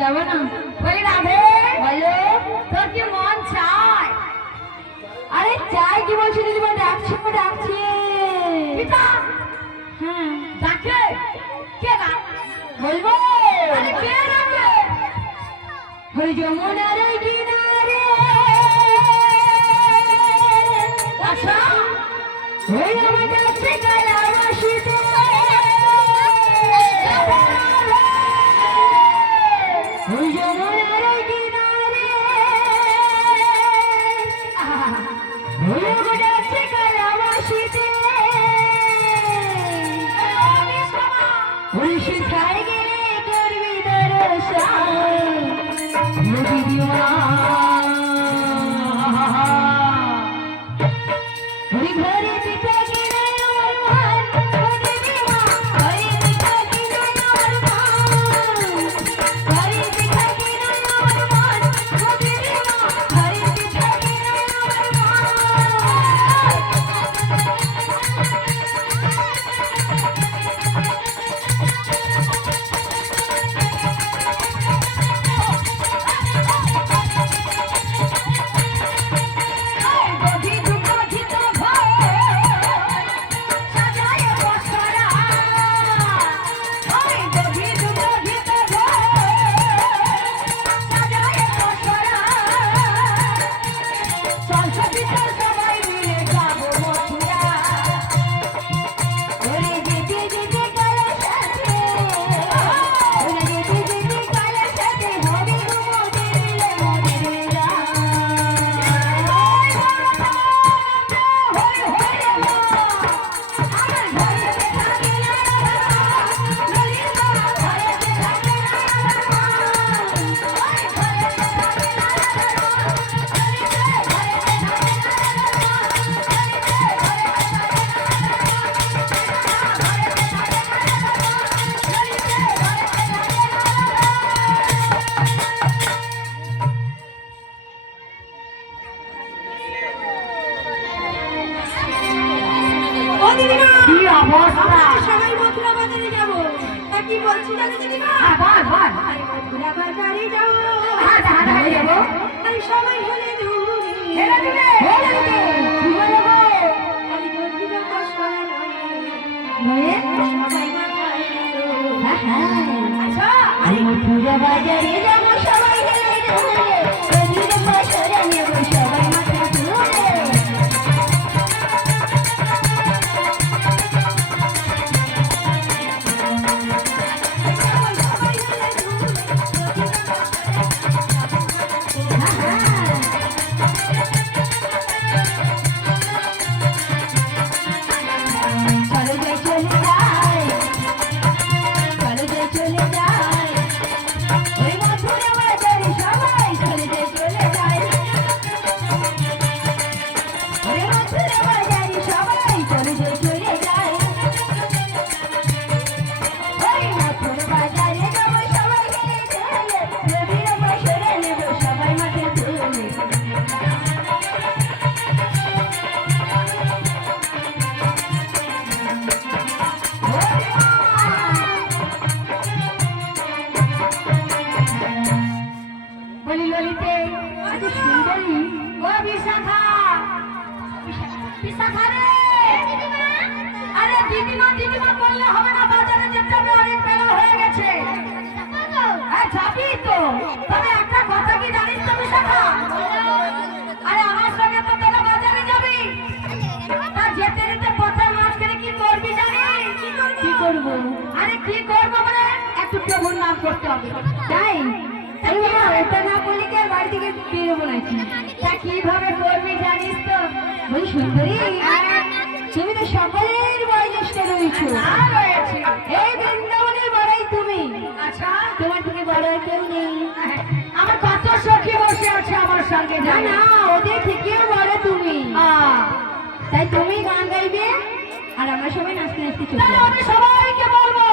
যাবো না? বলি রাধে বলো, তোর কি মন চায়? আরে চাই কি বলছি দিদিমা, ডাকছি ডাকছি। হ্যাঁ ডাকে, কে ডাক বলবো? আরে কে ডাকে? ওই যমুনার কিনারে, আচ্ছা ওই আমার কাছে কালাবাসিতে, ওই যমুনার কিনারে, ওই আমার কাছে কালাবাসিতে, ওই শিখায় গেলে করবি দর্শন দিদিমা। সবাই মথুরা বাজারে যাবো, তা কি বলছি না দিদিমা? মথুরা বাজারে যাবো, সবাই হেলে মথুরা বাজারে যাবো, সবাই হেলে সবাই মাথা তুলে। আরে কি করবো মানে একটু প্রভুর নাম করতে হবে, তাই এটা না করলে কি আর বাড়ি থেকে বেরোবো নাকি? তা কিভাবে করবি জানিস তো? ওই সুন্দরী, তুমি তো সকলের বয়োজ্যেষ্ঠ রয়েছো, এই বৃন্দাবনের বড়াই তুমি। আচ্ছা, তোমার থেকে বড় আর কেউ নেই। আমার কত সখী বসে আছে আমার সঙ্গে, না না ওদের থেকেও বড় তুমি। তাই তুমি গান গাইবে আর আমরা সবাই নাচতে নাচতে চলবো। আমি সবাইকে বলবো,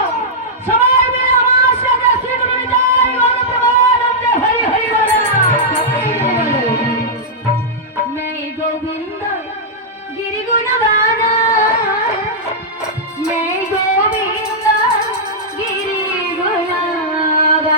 সবাই মিলে আমার সাথে শ্রীগুরুর জয় আনন্দে হরি হরি বলো। मैं गोविंद गिरि गुणवाना, मैं गोविंद गिरि गुणवाना।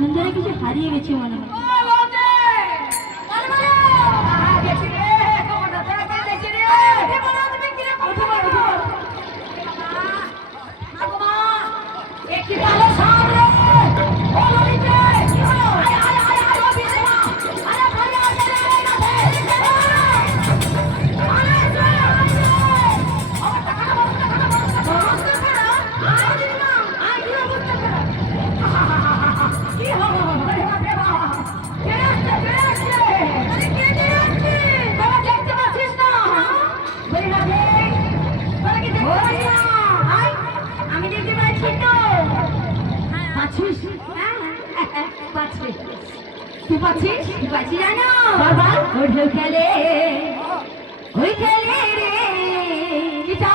সুন্দরী কিছু হারিয়ে গেছে মনে হয়। আমি দেখতে পাচ্ছি তো। পাচ্ছিস? পাচ্ছি। তুই পাচ্ছিস? পাচ্ছি জানো বাবা ওই ঢেউ খেলে, ওই খেলে রে এটা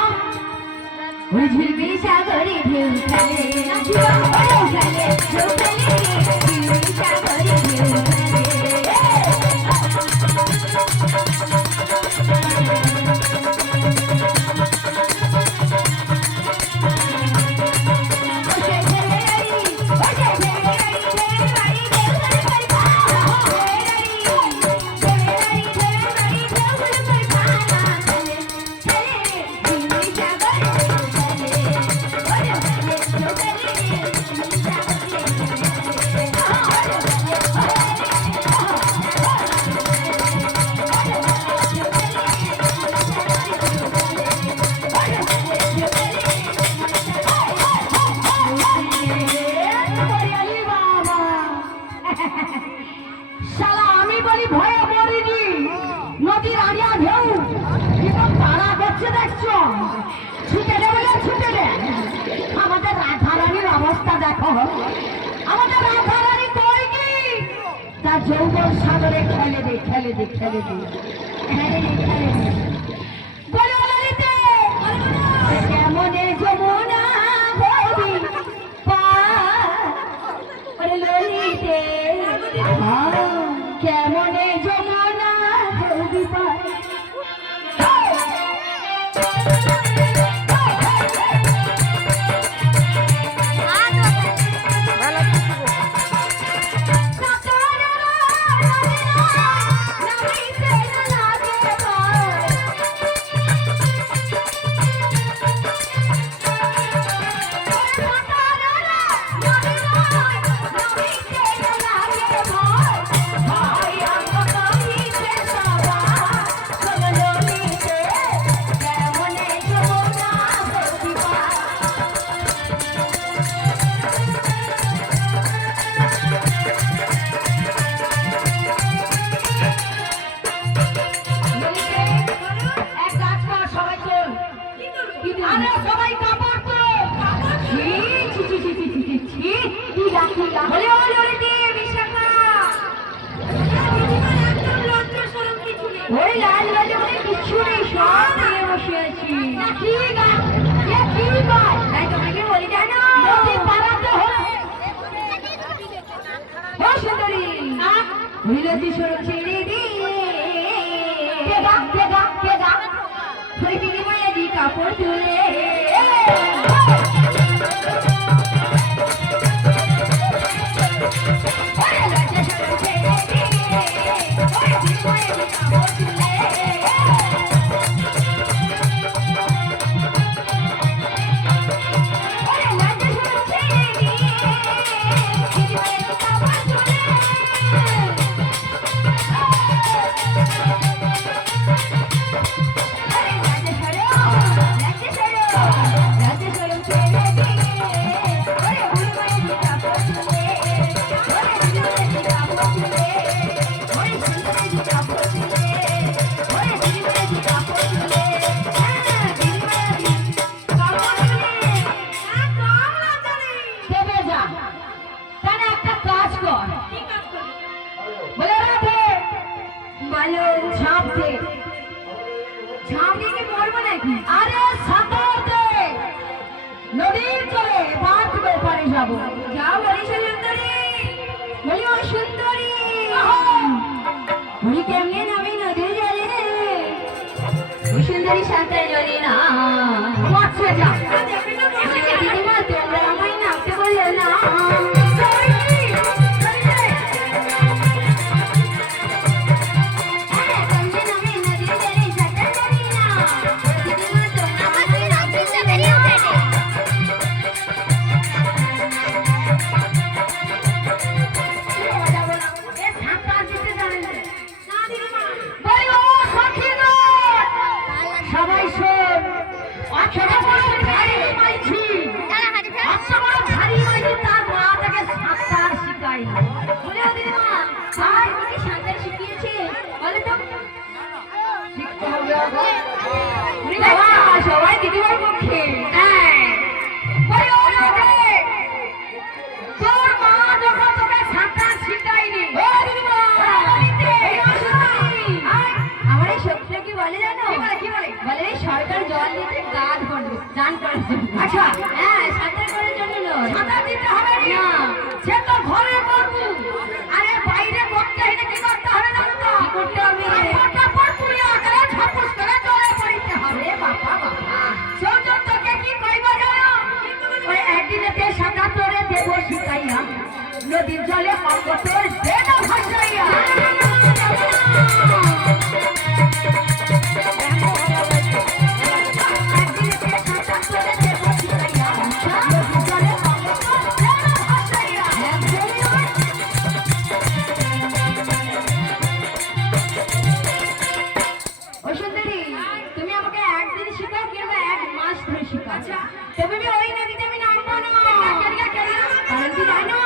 ওই ঝিলমিল সাগরে ঢেউ খেলে, ঢেউ খেলে, ঢেউ খেলে রে ঝিলমিল সাগরে ঢেউ খেলে। শালা আমি বলি ভয়ে মরিনি, নদীর আড়িয়া ঢেউ এবং তারা করছে দেখছো, ছুটে দে বলে ছুটে দে। আমাদের রাধারানীর অবস্থা দেখো, আমাদের রাধারানী কই কি তার যৌবন সাগরে খেলে দে, খেলে দে, খেলে দে, খেলে দে, খেলে দে। বলে ললিতে কেমনে যমুনা ববি পার ললিতে কেমনে যমুনা ববি পার। ওই লাল বাজে মানে কিচ্ছু নেই, সব নিয়ে বসে আছি। কি গাছ? কি গাছ? তাই তোমাকে বলি জানো পাড়াতে হবে। ও সুন্দরী মিলতি সরব ছেড়ে দিয়ে কেগা কেগা কেগা ওই দিদি মায়া দি কাপড় তুলে সুন্দরী সাথে যদি না দিদিমা তোমরা আমায় নামতে বললো না। চান করার জন্য। আচ্ছা হ্যাঁ, সাঁতার করার জন্য নয়। সাঁতার দিতে হবে না। সে তো ঘরে করবো, আরে বাইরে করতে হলে কি করতে হবে জানো তো? কি করতে হবে? ফটাফট পুরি আকারে ঝাপুস করে জলে পড়িতে হবে। বাবা বাবা, সৌর্য তোকে কি কইব জানো? ওই একদিনেতে সাঁতার তোরে দেব শিখাইয়া, নদীর জলে অঙ্গ তোর দেব ভাসাইয়া। একদিনেতে সাঁতার তোরে দেব শিখাইয়া, নদীর জলে অঙ্গ তোর দেব ভাসাইয়া। ও সুন্দরী, তুমি আমাকে একদিন শিখাও কিংবা 1 মাস ধরে শিখাও। তবে আমি ওই নদীতে আমি নামবো না। কারণ কি জানো?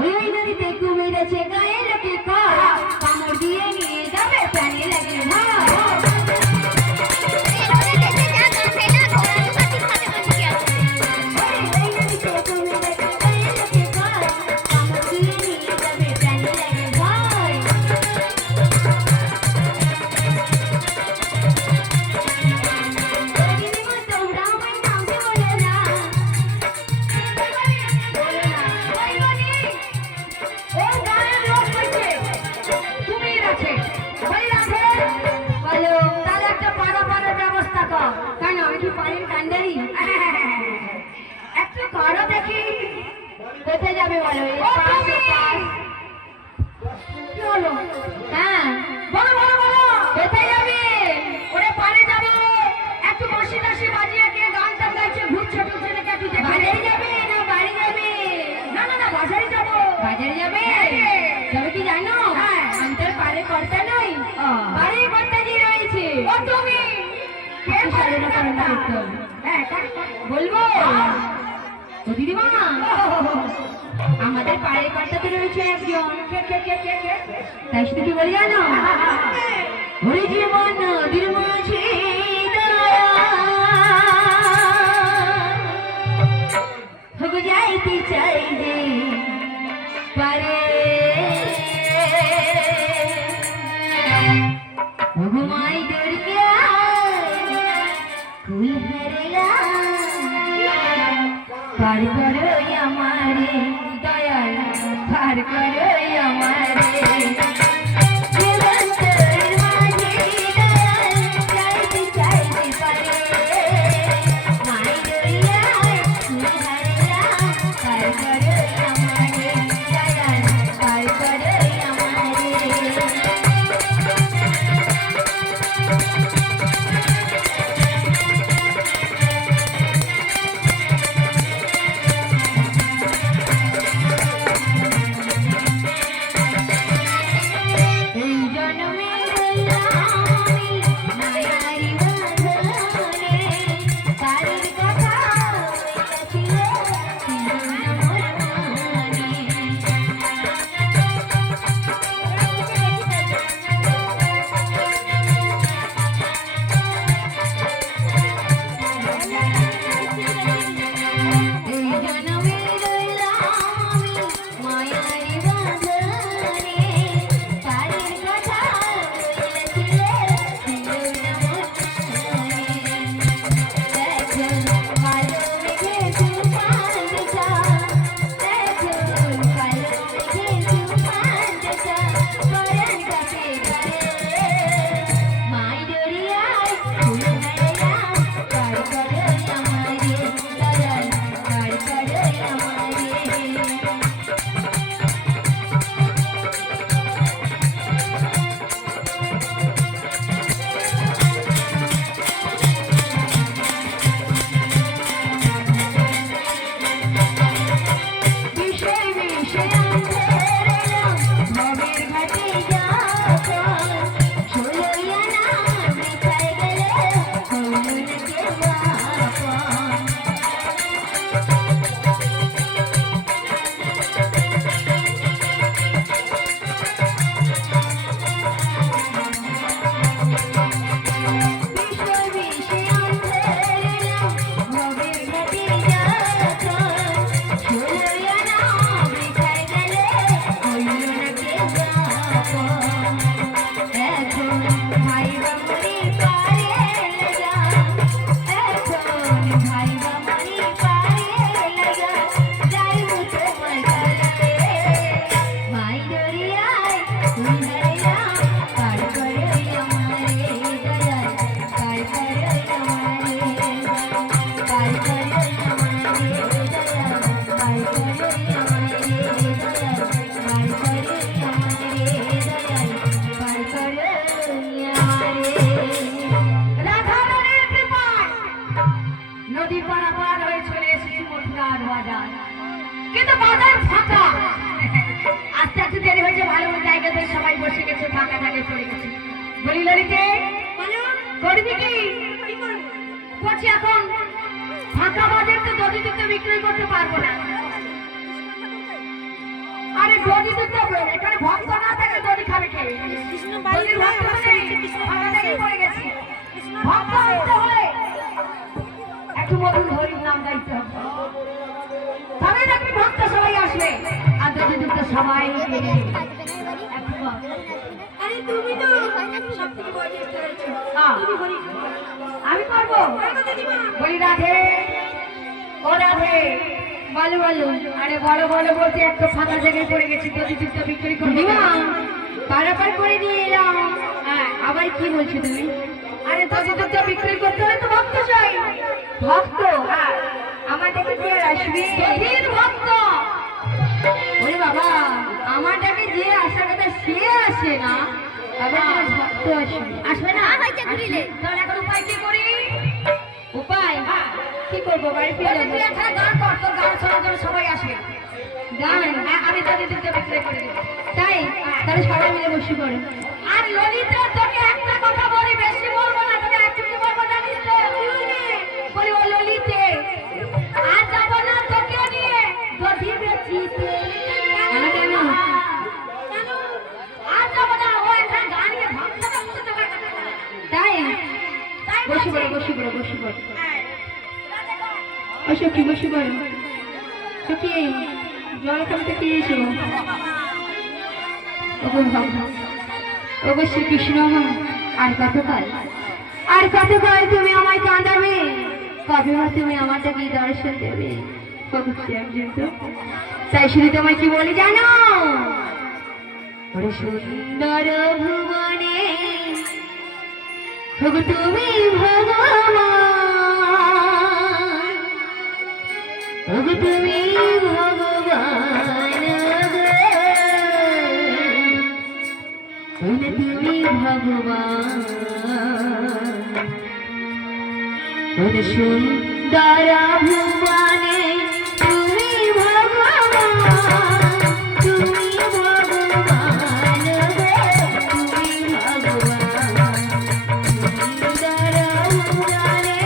ওই নদীতে কুমির আছে, গায়ে লোকে কয়, কামড় দিয়ে নিয়ে যাবে, প্রাণে লাগে ভয়। ওই নদীতে কুমির আছে, গায়ে লোকে কয়, কামড় দিয়ে নিয়ে যাবে, প্রাণে লাগে ভয়। দিদিমা, তোমরা আমায় নামতে বলো না। বলো না। ওই নদী, ওই গায়ের লোক হইছে, কুমির আছে, ওই আছে। বলো, তাহলে একটা পারাপারের ব্যবস্থা কর। কেন আমি কি পারেন কান্ডারি? একটু করো দেখি। কোথায় যাবে বলো? এই ও পাশ, তুমি! ও পাশ। কি হলো? হ্যাঁ, বলো বলো বলো। কোথায় যাবে? ওরে পারে যাবো, একটু বসি টাসি বাজিয়ে কে গান টান গাইছে, ঘুরছে টুরছে নাকি একটু দেখে বাজারে যাবে না বাড়ি যাবে? না না না, বাজারে যাবো। বাজারে যাবে? হ্যাঁ। তবে কি জানো? হ্যাঁ। আমি তোর পাড়ে কর্তা নই, বাড়ির কর্তা যে রয়েছে। ও তুমি কে একটু পারে সাজানো করানো করতে হবে। হ্যাঁ কাকে পারে? বলবো? ও দিদিমা, আমাদের পাড়ের কর্তা তো রয়েছে একজন। কে কে কে কে কে? তাই শুধু কি বলি জানো? ওরে জীবন নদীর মাঝে দাঁড়ায়, যাইতে চাই যে পারে, ঘুমাই দুর্গা কুল হারিয়া, পার করো আমারে দয়াল, পার করো আমারে। জীবন্তর মাঝে দয়াল, যাইতে চাইতে পারে, মাই দরিয়া কুল হারিয়া, পার করো আমারে দয়াল, পার করো আমারে। নদী পারাপার হয়ে চলে এসেছি মথুরার বাজার, কিন্তু বাজার ফাঁকা। আস্তে আস্তে দেরি হয়েছে, ভালো ভালো জায়গাতে সবাই বসে গেছে, ফাঁকা জায়গায় পড়ে গেছে। বলি ললিতে করবি কি? করছি এখন ফাঁকা বাজার তো দধি দুধ বিক্রয় করতে পারবো না। আরে দধি দুধ এখানে ভক্ত না থাকে দধি খাবে কে? দধির ভক্ত নেই, ফাঁকা জায়গায় পড়ে গেছি। ভক্ত হতে হলে একটু মধুর হরির নাম গাইতে হবে, তবে দেখবি ভক্ত সবাই আসবে আর দধি দুধ সবাই কিনে নেবে। আরে তুমি তো সবথেকে বড় চেষ্টা করেছো, হ্যাঁ। তুমি হরি আমি করবো। বলি রাধে, ও রাধে, বলো বলো। আরে বলো বলো বলতে একটু ফাঁকা জায়গায় পড়ে গেছি, দধি দুধ বিক্রি করবি না? পারাপার করে নিয়ে এলাম। হ্যাঁ, আবার কি বলছো তুমি? আরে দধি দুধ বিক্রি করতে হলে তো ভক্ত চাই। ভক্ত? হ্যাঁ। আমার দেখে কি আর আসবে? দধির ভক্ত। ওরে বাবা, আমার ডাকে যে আসার কথা সে আসে না, আবার তোমার ভক্ত আসবে। আসবে না? তাহলে এখন উপায় কি করি? উপায়? হ্যাঁ। কি করবো? বাড়ি ফিরে যাবো। তুই এখানে গান কর, তোর গান শোনার জন্য সবাই আসবে। গান? হ্যাঁ, আমি দধি দুধ বিক্রি করে দেবো। তাই? তাহলে সবাই মিলে বসে পড়ো। আর ললিতা, তোকে একটা কথা বলি, বেশি বলবো না, তোকে একটু বলবো, জানিস তো? বলি ও ললিতে, আর যাবো না তোকে নিয়ে দধি বেচিতে। কেন কেন? আর যাবো না, ও এখানে গান নিয়ে ভক্তটা মুখে তো করে। তাই? বসে পড়ো, বসে পড়ো, বসে পড়ো। ও সখী, বসে পড়ো। সখী, জল খামতে কি এসো? ওগো বাবা, ওগো শ্রীকৃষ্ণ, আর কতকাল, আর কতকাল তুমি আমায় কাঁদাবে? কবে বা তুমি আমাকে দর্শন দেবে? তাই শুনে তোমায় কি বলি জানো? ওরে সুন্দর ভুবনে ওগো তুমি ভগবান, ওগো তুমি ভগবান, তুমি ভগবান, ওরে সুন্দর ভুবনে তুমি ভগবান, তুমি ভগবান, তুমি ভগবান, সুন্দর ভুবনে।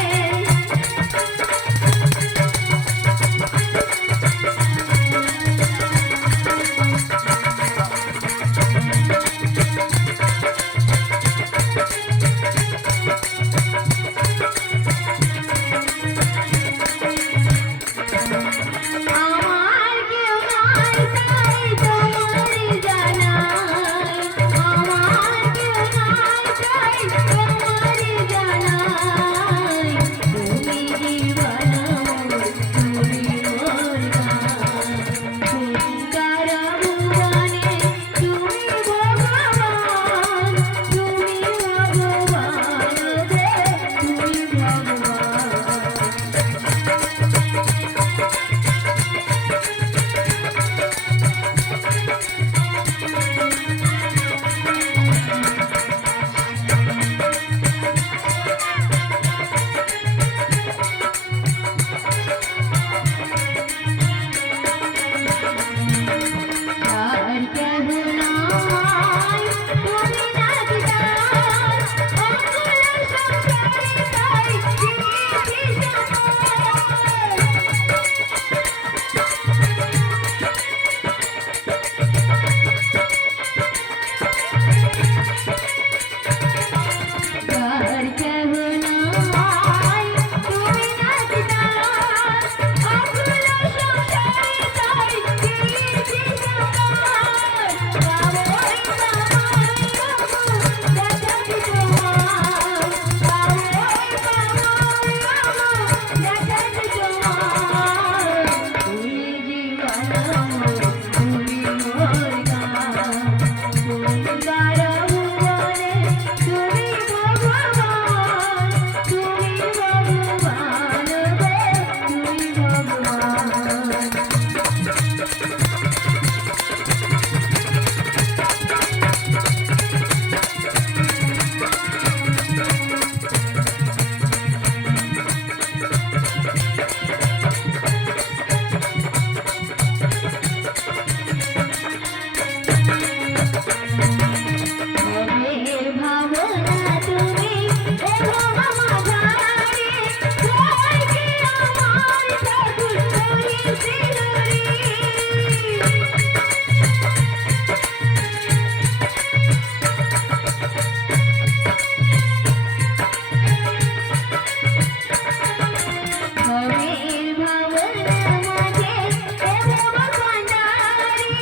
ভবের ভাবনা মাঝে দেব কান্ডারি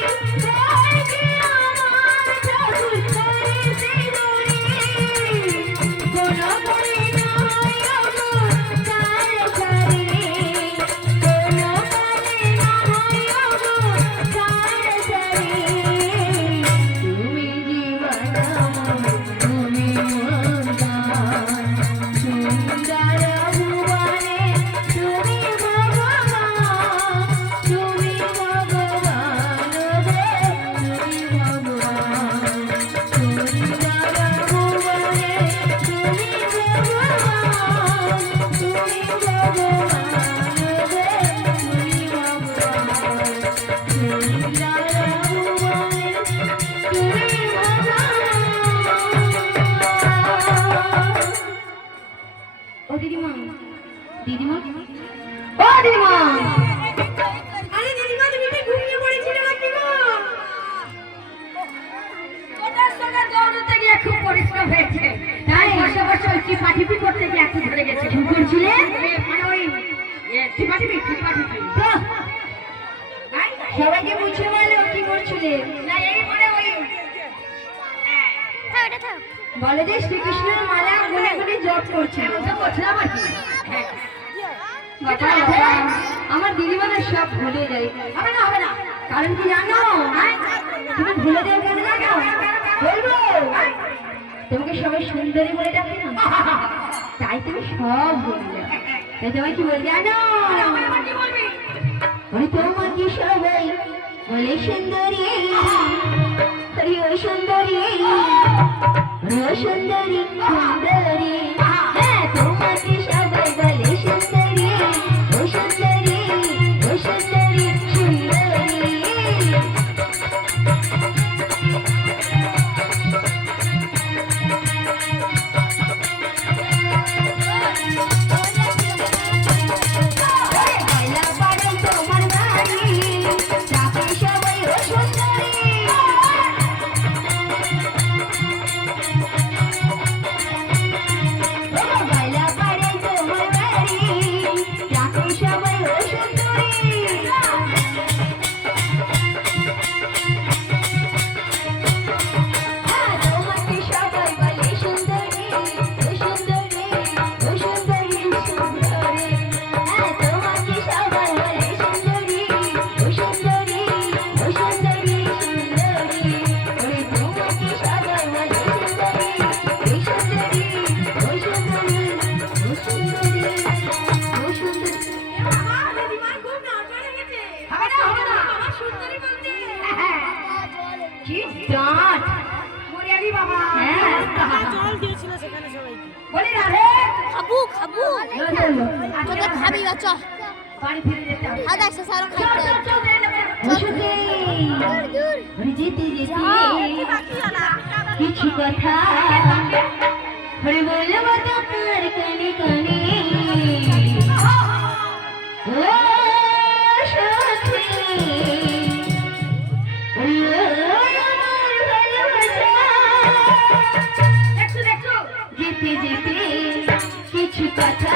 তোকে আমার ঠাকুর করে সিঁদুরি কোনো করে নয় গো কার সারি কোনো কালে নয় গো কার সারি তুমি জীবন তুমি মঙ্গল সুন্দর ভুবনে তুমি ভগবান তুমি ভগবান রে তুমি ভগবান সুন্দর ভুবনে তুমি ভগবান তুমি ভগবান রে তুমি ভগবান সুন্দর ভুবনে তুমি ভগবান। ও দিদিমা দিদিমা ও দিদিমা আরে দিদিমা তুমি কি ঘুমিয়ে পড়েছিলে নাকি গো? ওটার সঙ্গে দৌড়তে গিয়ে খুব পরিশ্রম হয়েছে। তাই বসে বসে ওই টিপাটিপি করতে গিয়ে একটু ধরে গেছে। কি করছিলে? মানে ওই টিপাটিপি। সবাইকে বুঝে বলো কি করছিলে? না এই মানে ওই বলে যে শ্রীকৃষ্ণের মালা গুনে গুনে জপ করছে ওটা করছিলাম আর কি। বাবা, বাবা, আমার দিদিমারা সব ভুলে যায় হবে না কারণ কি জানো তুমি ভুলে যাও কেন জানো বলবো তোমাকে সবাই সুন্দরী বলে ডাকে না তাই তুমি সব ভুলে যাও তাই তোমায় কি বলে জানো আমার কি বলবি? ওই তোমাকে সবাই বলে সুন্দরী আরে ও সুন্দরী ও সুন্দরী সুন্দরী হ্যাঁ তোমাকে সবাই বলে সুন্দরী ও সুন্দরী ও সুন্দরী সুন্দরী পয়লা পাড়ায় তোমার বাড়ি ডাকে সবাই ও সুন্দরী পয়লা পাড়ায় তোমার বাড়ি ডাকে সবাই ও সুন্দরী তোমাকে সবাই বলে সুন্দরী ও সুন্দরী ও সুন্দরী সুন্দরী তোমাকে সবাই বলে সুন্দরী ও সুন্দরী ও সুন্দরী সুন্দরী ওরে তোমাকে সবাই বলে সুন্দরী ও সুন্দরী ও সুন্দরী ও সুন্দরী ও সুন্দরী আমার দিদিমার খুব নাচ হয়ে গেছে। হবে না আমার সুন্দরী বলতে কি ডাঁট মরিয়ালি বাবা। জল দিয়েছিল সেখানে সবাইকে। বলি রাধে খাবু খাবু তোকে খাবি চ বাড়ি ফিরে যেতে হবে। খাওয়া দাওয়া শেষ আর চল খাইতে চল চল দে নেবে। বসতে ওরে যেতে যেতে কিছু কথা ওরে বলবো তোমার কানে কানে ও সখী ওরে আমার ভালোবাসা দেখছো যেতে যেতে কিছু কথা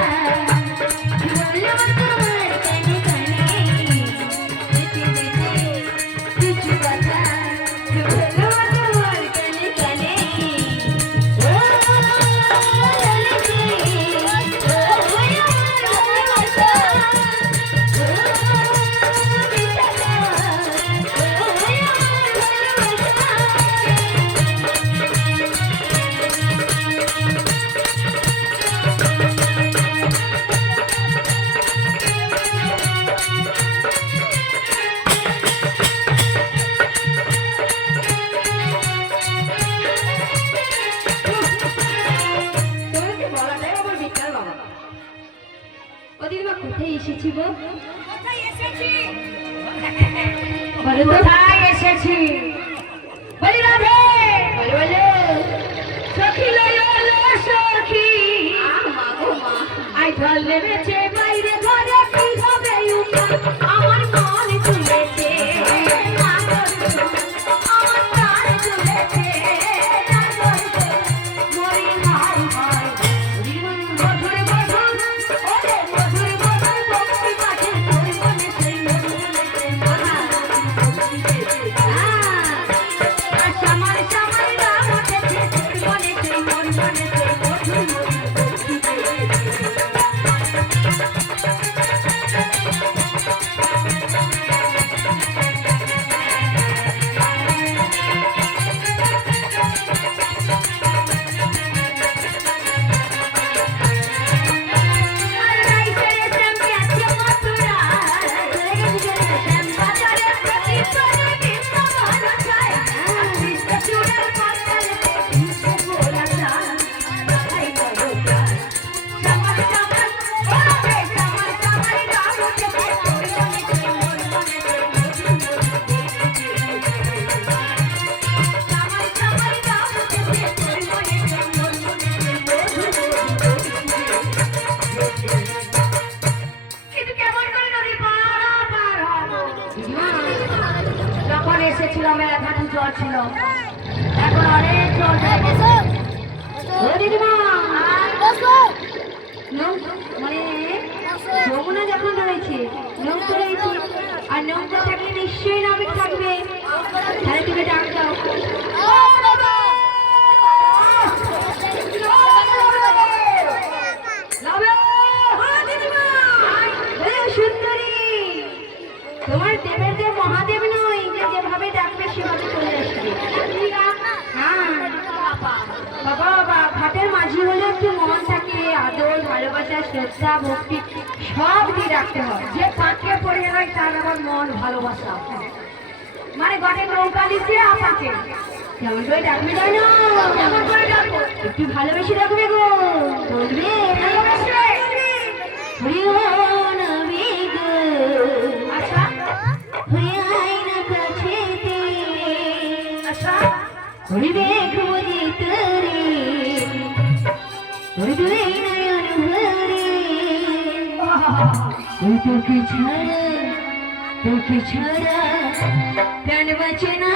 বলবো তোমার কানে কানে যেতে যেতে কিছু কথা বলবো তোমার কানে কানে ও ললিতে ও আমার ভালোবাসা ও বিশালা ও আমার ভালোবাসা তোমাকে বলাটাই আমার বিকাল বাবা ওদিন মা কোথায় এসেছি গো কোথায় এসেছি? বলো তো কোথায় এসেছি? বলি রাধে বলো বলো সখী ললো সখী মা গো মা আই ঢল নেমেছে বাইরে ঘরে কি হবে উপায়? আমার মন চলেছে আমার প্রাণ চলেছে মরি হাই হাই মধুর মধুর ওরে মধুর মধুর গ্রামে এক হাঁটু জল ছিল, এখন অনেক জল হয়ে গেছে। ও দিদিমা, বসো মানে যমুনা যখন রয়েছে নৌকো রয়েছে, আর নৌকো থাকলে নিশ্চয়ই নাবিক থাকবে। তাহলে তুমি ডাক দাও। সুন্দরী, তোমার দেবের দেব মহাদেব নয় যে যেভাবে ডাকবে সেভাবে চলে আসবে। হ্যাঁ বাবা, বাবা ঘাটের মাঝি হলে একটু মন থাকে, আদর ভালোবাসা শ্রদ্ধা ভক্তি সব দিয়ে রাখতে হয়। যে পাকে পড়ে গেল তার আবার মন ভালোবাসা, মানে ঘাটে নৌকা দিচ্ছে আপাকে কেমন করে ডাকবে জানো? কেমন করে ডাকবো? একটু ভালোবেসে ডাকবে গো, বলবে হরিহর নাবিক, আচ্ছা হরি আয় না কাছেতে, আচ্ছা হরি দেখবো যে তোরে, হরি দুই নয়ন ভরে, ওই তোকে ছাড়া প্রাণ বাঁচে না।